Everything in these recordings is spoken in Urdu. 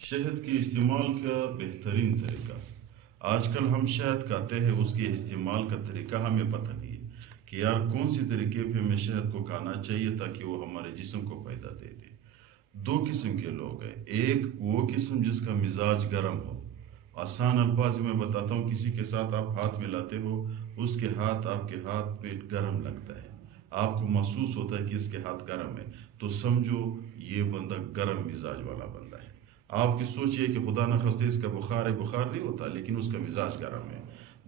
شہد کے استعمال کا بہترین طریقہ۔ آج کل ہم شہد کھاتے ہیں، اس کے استعمال کا طریقہ ہمیں پتہ نہیں ہے کہ یار کون سی طریقے پہ ہمیں شہد کو کھانا چاہیے تاکہ وہ ہمارے جسم کو فائدہ دے دے۔ دو قسم کے لوگ ہیں، ایک وہ قسم جس کا مزاج گرم ہو۔ آسان الفاظ میں بتاتا ہوں، کسی کے ساتھ آپ ہاتھ ملاتے ہو، اس کے ہاتھ آپ کے ہاتھ پہ گرم لگتا ہے، آپ کو محسوس ہوتا ہے کہ اس کے ہاتھ گرم ہے، تو سمجھو یہ بندہ گرم مزاج والا بندہ ہے۔ آپ کی سوچئے کہ خدا نہ خواستہ اس کا بخار ہے، بخار نہیں ہوتا لیکن اس کا مزاج گرم ہے۔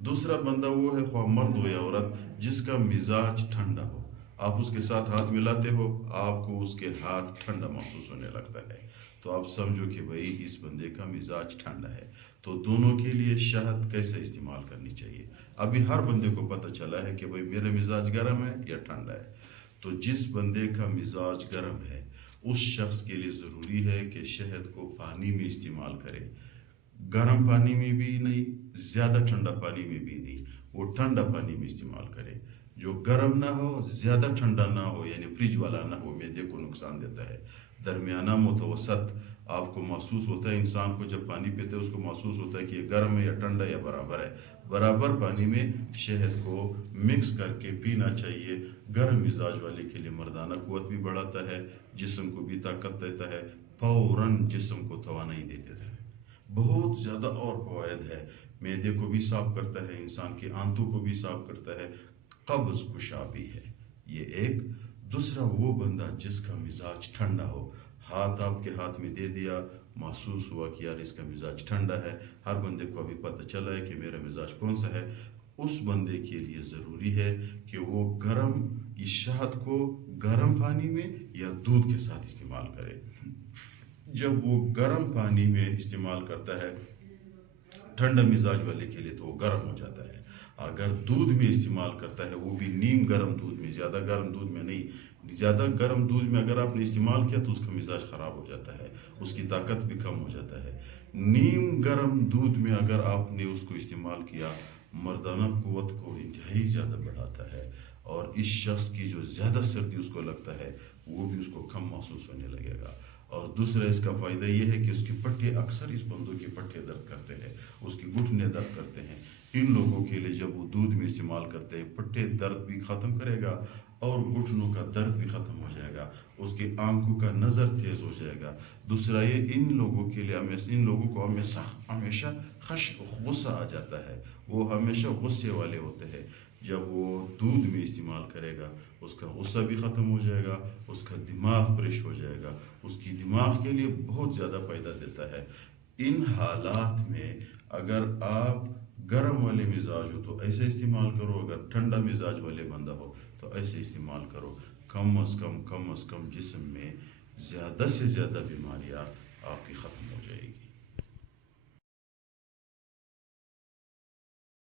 دوسرا بندہ وہ ہے، خواہ مرد ہو یا عورت، جس کا مزاج ٹھنڈا ہو۔ آپ اس کے ساتھ ہاتھ ملاتے ہو، آپ کو اس کے ہاتھ ٹھنڈا محسوس ہونے لگتا ہے، تو آپ سمجھو کہ بھئی اس بندے کا مزاج ٹھنڈا ہے۔ تو دونوں کے لیے شہد کیسے استعمال کرنی چاہیے؟ ابھی ہر بندے کو پتہ چلا ہے کہ بھئی میرا مزاج گرم ہے یا ٹھنڈا ہے۔ تو جس بندے کا مزاج گرم ہے اس شخص کے لیے ضروری ہے کہ شہد کو پانی میں استعمال کرے، گرم پانی میں بھی نہیں، زیادہ ٹھنڈا پانی میں بھی نہیں، وہ ٹھنڈا پانی میں استعمال کرے، جو گرم نہ ہو زیادہ ٹھنڈا نہ ہو، یعنی فریج والا نہ ہو، معدے کو نقصان دیتا ہے، درمیانہ متوسط۔ آپ کو محسوس ہوتا ہے، انسان کو جب پانی پیتے ہے اس کو محسوس ہوتا ہے کہ یہ گرم ہے یا ٹھنڈا یا برابر ہے۔ برابر پانی میں شہد کو مکس کر کے پینا چاہیے۔ گرم مزاج والے کے لیے مردانہ قوت بھی بڑھاتا ہے، جسم کو بھی طاقت دیتا ہے، فوراً جسم کو توانائی دے دیتا ہے۔ بہت زیادہ اور فوائد ہے، معدے کو بھی صاف کرتا ہے، انسان کے آنتوں کو بھی صاف کرتا ہے، قبض کشا بھی ہے، یہ ایک۔ دوسرا وہ بندہ جس کا مزاج ٹھنڈا ہو، ہاتھ آپ کے ہاتھ میں دے دیا، محسوس ہوا کہ یار اس کا مزاج ٹھنڈا ہے، ہر بندے کو ابھی پتہ چلا ہے کہ میرا مزاج کون سا ہے، اس بندے کے لیے ضروری ہے کہ وہ گرم اس شہد کو گرم پانی میں یا دودھ کے ساتھ استعمال کرے۔ جب وہ گرم پانی میں استعمال کرتا ہے ٹھنڈا مزاج والے کے لیے تو وہ گرم ہو جاتا ہے، اگر دودھ میں استعمال کرتا ہے وہ بھی نیم گرم دودھ میں، زیادہ گرم دودھ میں نہیں، زیادہ گرم دودھ میں اگر آپ نے استعمال کیا تو اس کا مزاج خراب ہو جاتا ہے، اس کی طاقت بھی کم ہو جاتا ہے۔ نیم گرم دودھ میں اگر آپ نے اس کو استعمال کیا، مردانہ قوت کو انتہائی زیادہ بڑھاتا ہے، اور اس شخص کی جو زیادہ سردی اس کو لگتا ہے وہ بھی اس کو کم محسوس ہونے لگے گا۔ اور دوسرا اس کا فائدہ یہ ہے کہ اس کے پٹھے، اکثر اس بندوں کے پٹھے درد کرتے ہیں، اس کے گھٹنے درد کرتے ہیں، ان لوگوں کے لیے جب وہ دودھ میں استعمال کرتے ہیں پٹھے درد بھی ختم کرے گا اور گھٹنوں کا درد بھی ختم ہو جائے گا، اس کے آنکھوں کا نظر تیز ہو جائے گا۔ دوسرا یہ ان لوگوں کے لیے، ان لوگوں کو ہمیشہ غصہ آ جاتا ہے، وہ ہمیشہ غصے والے ہوتے ہیں، جب وہ دودھ میں استعمال کرے گا اس کا غصہ بھی ختم ہو جائے گا، اس کا دماغ فریش ہو جائے گا، اس کی دماغ کے لیے بہت زیادہ فائدہ دیتا ہے۔ ان حالات میں اگر آپ گرم والے مزاج ہو تو ایسے استعمال کرو، اگر ٹھنڈا مزاج والے بندہ ہو تو ایسے استعمال کرو۔ کم از کم جسم میں زیادہ سے زیادہ بیماریاں